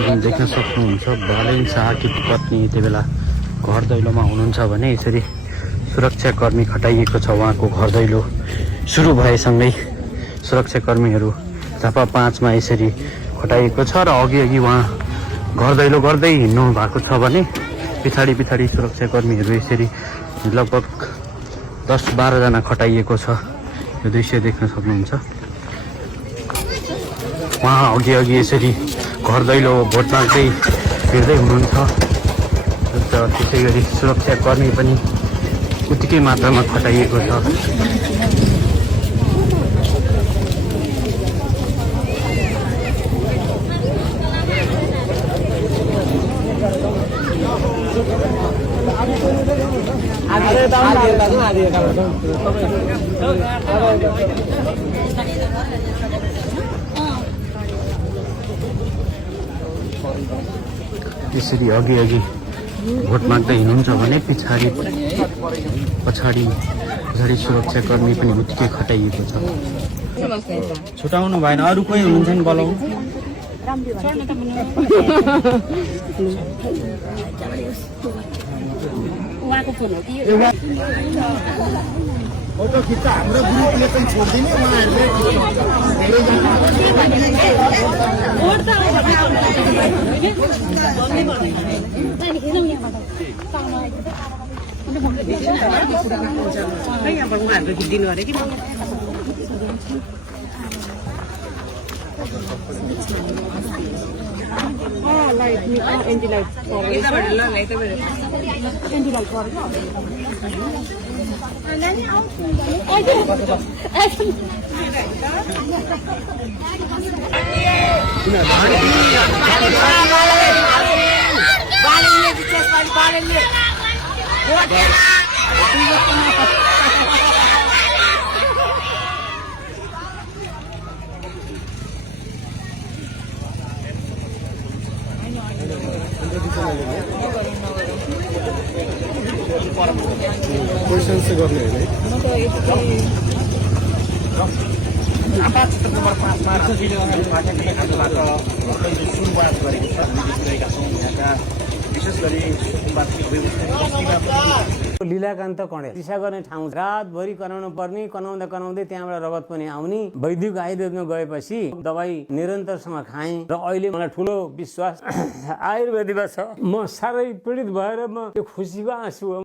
देख्न सक्नुहुन्छ बालेन शाहकी पत्नी यति बेला घर दैलोमा हुनुहुन्छ भने यसरी सुरक्षाकर्मी खटाइएको छ। उहाँको घर दैलो सुरु भएसँगै सुरक्षाकर्मीहरू झापा 5 मा यसरी खटाइएको छ र अघि उहाँ घर दैलो गर्दै हिँड्नु भएको छ भने पछाडि सुरक्षाकर्मीहरू यसरी लगभग 10-12 जना खटाइएको छ। यो दृश्य देख्न सक्नुहुन्छ। उहाँ अघि यसरी घर दैलो भोट माग्दै हिँड्दै हुनुहुन्छ र त्यसै गरी सुरक्षाकर्मी पनि उत्तिकै मात्रामा खटाइएको छ। यसरी अघि भोट माग्दै हिँड्नुहुन्छ भने पछाडि सुरक्षाकर्मी पनि उत्तिकै खटाइएको छ। छुटाउनु भएन, अरू कोही हुनुहुन्छ नि बोलाउनु। फोटो खिच्दा हाम्रो ग्रुपले पनि छोड्दिने उहाँहरूले दिनु अरे कि लाइट एन्टी लाइट क्वेसन चाहिँ गर्ने होइन नम्बर 5 मा सुरुवात गरेको छ। हामी देखिरहेका छौँ यहाँका विशेष गरी लीलाकान्त कणेल दिशा गर्ने ठाउँ रातभरि कराउनु पर्ने, कराउँदै त्यहाँबाट रगत पनि आउने। वैद्युक आयुर्वेदमा गएपछि दबाई निरन्तरसँग खाएँ र अहिले मलाई ठुलो विश्वास आयुर्वेदमा छ। म साह्रै पीडित भएर म त्यो खुसीको आँसु